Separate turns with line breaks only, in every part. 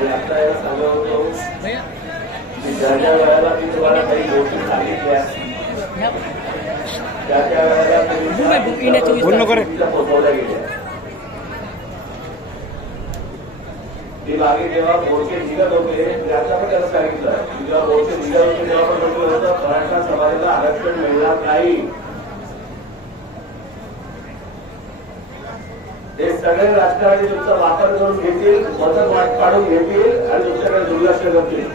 मी आता याला सांगत होतो की ज्या ज्या वेळेला मी तुम्हाला काही गोष्टी सांगितल्या त्या त्या वेळेला तुम्ही
बोल नको रे.
पोहोचवल्या गेल्या. ती मागे जेव्हा मोर्चे निघत होते त्याचा पण त्याला सांगितलं. की जेव्हा मोर्चे निघत होते तेव्हा पण म्हटलं होतं मराठा समाजाला आरक्षण मिळणार नाही. सगळे राजकारणी तुमचा वापर करून घेतील मदत वाट काढून घेतील आणि तुमच्याकडे दुर्लक्ष करतील.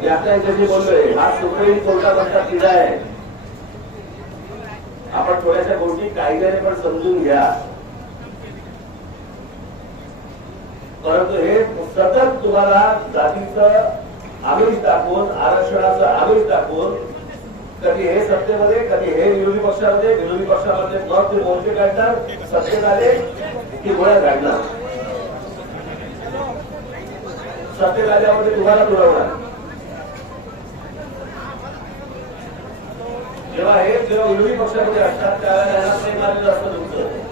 मी आता यांच्याशी बोललोय हा सुप्रीम कोर्टाचा किडा आहे. आपण थोड्याशा गोष्टी कायद्याने पण समजून घ्या. परंतु हे सतत तुम्हाला जातीचं आमिष टाकून आरक्षणाचं आमिष टाकून कधी हे सत्तेमध्ये कधी हे विरोधी पक्षामध्ये विरोधी पक्षामध्ये मग ते मोर्चे काढणार सत्तेत आले की गोळ्या काढणार सत्तेत आल्यावर तुम्हाला तुडवणार जेव्हा हे जेव्हा विरोधी पक्षामध्ये असतात त्यावेळेला ते मारलेलं असतं तुमचं.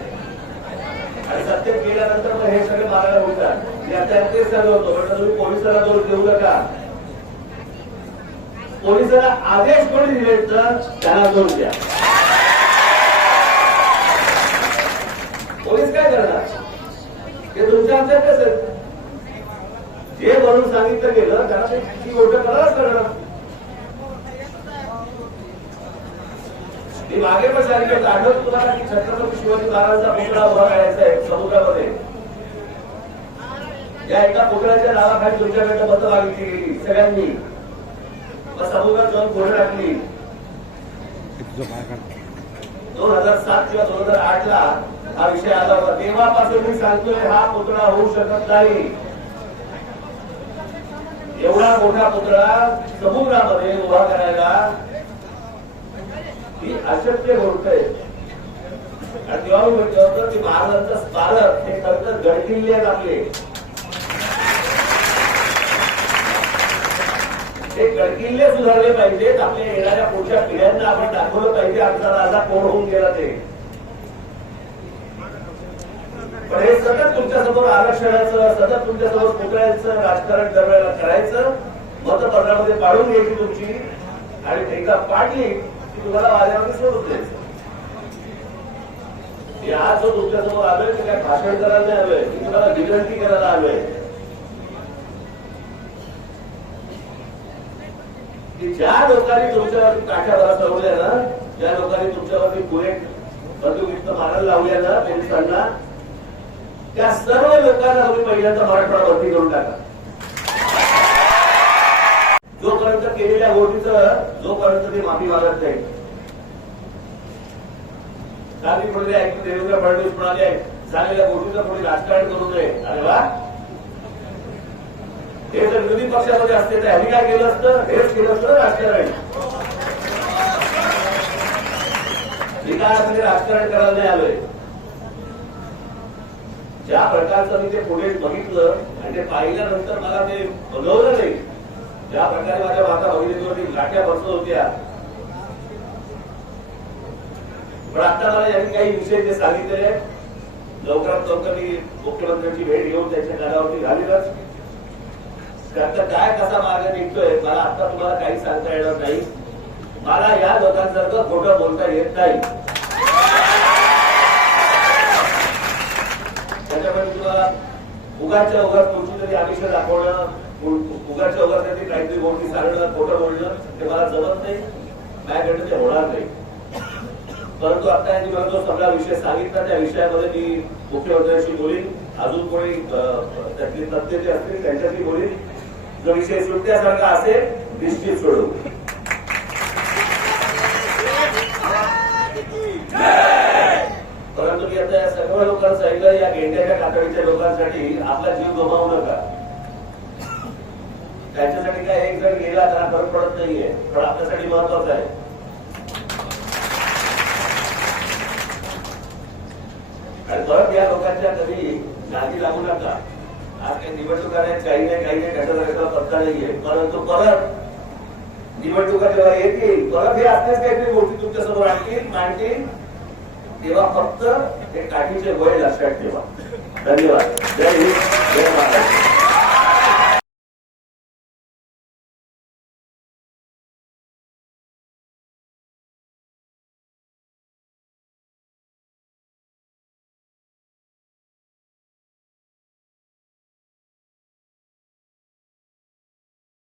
आणि सत्तेत गेल्यानंतर मग हे सगळे मारायला होतात मी आता तेच सांगत होतो. म्हणजे तुम्ही पोलिसाला दोष देऊ नका. पोलिसांना आदेश कोणी दिले तर त्यांना दोष द्या. पोलीस काय करणार? ते तुमच्या आमच्या आहेत जे म्हणून सांगितलं गेलं त्यांना ते ती गोष्ट करायलाच करणार. मी मागे पण सांगितलं आठवत तुम्हाला की छत्रपती शिवाजी महाराजांचा पुतळा उभा करायचा आहे समुद्रामध्ये. या एका पुतळ्याच्या नावाखाली तुमच्याकडनं मतं मागितली गेली सगळ्यांनी. समुद्रात जाऊन घोडे टाकली. दोन हजार सात किंवा दोन हजार आठ ला हा विषय आला होता. तेव्हापासून मी सांगतोय हा पुतळा होऊ शकत नाही. एवढा मोठा पुतळा समुद्रामध्ये उभा करायला ही अशक्य गोष्ट आहे आणि तेव्हा मी म्हटलं होतं की महाराजांचं स्मारक हे खरं तर गडकिल्ले आहेत आपले. हे गडकिल्ले सुधारले पाहिजेत. आपल्या येणाऱ्या पुढच्या पिढ्यांना आपण दाखवलं पाहिजे. आमचा राजा कोण होऊन गेला ते. पण हे सतत तुमच्यासमोर आरक्षणाचं सतत तुमच्यासमोर पुतळ्याचं राजकारण दरवेळेला करायचं मतपत्रामध्ये पाडून घ्यायची तुमची आणि एकदा पाडली की तुम्हाला वाऱ्यामध्ये सोडून द्यायचं. आज जो तुमच्यासमोर आलोय ते काय भाषण करायला नाही आलोय. तुम्हाला विनंती करायला आलोय. की ज्या लोकांनी तुमच्यावरती काठ्या लावल्या ना ज्या लोकांनी तुमच्यावरती बुलेट बंदुकीत मारायला लावल्या ना पोलिसांना त्या सर्व लोकांना तुम्ही पहिल्यांदा मराठवाडा भरती करून टाका. जोपर्यंत केलेल्या गोष्टीचं जोपर्यंत ते माफी मागत नाही काल मी थोडी देवेंद्र फडणवीस म्हणाले झालेल्या गोष्टीचं कोणी राजकारण करू नये. अरे वा! हे जर विरोधी पक्षामध्ये असते तर ह्यांनी काय केलं असतं? हेच केलं असतं राजकारण. मी काय म्हणजे राजकारण करायला नाही आलोय. ज्या प्रकारचं मी ते पुढे बघितलं आणि ते पाहिल्यानंतर मला ते बनवलं नाही ज्या प्रकारे माझ्या माता भगिनीवरती लाट्या बसत होत्या. पण आता मला यांनी काही विषय जे सांगितले लवकरात लवकर मी मुख्यमंत्र्यांची भेट घेऊन त्यांच्या कानावरती घालीलच. त्याचा काय कसा मार्ग निघतोय मला आता तुम्हाला काही सांगता येणार नाही. मला या लोकांसारखं खोटं बोलता येत नाही. त्याच्यामुळे तुम्हाला उगाच्या उगाच तुमची तरी आमिष दाखवणं उगाच्या उगाच तरी काहीतरी गोष्टी सांगणं खोटं बोलणं ते मला जमत नाही. माझ्याकडनं ते होणार नाही. परंतु आता यांनी मला जो सगळा विषय सांगितला त्या विषयामध्ये मी मुख्यमंत्र्यांशी बोलीन. अजून कोणी त्यातली तथ्य जी जे असतील त्यांच्याशी बोलीन. जो विषय सुटण्यासारखा असेल निश्चित सोडवू परंतु मी आता या सर्व लोकांचं ऐकलं या गेंड्याच्या कातडीच्या लोकांसाठी आपला जीव गमावू नका. त्यांच्यासाठी काय एक जण गेला त्याला फरक पडत नाहीये पण आपल्यासाठी महत्वाचं आहे. आणि परत या लोकांच्या कधी गादी लागू नका. निवडणुका आहेत काही नाही काही नाही त्याचा कशाचा पत्ता नाहीये. परंतु परत निवडणुका जेव्हा येतील परत हे असल्याच काहीतरी गोष्टी तुमच्यासमोर आणतील मांडतील. तेव्हा फक्त हे काठीचे वय लक्षात ठेवा. धन्यवाद. जय हिंद.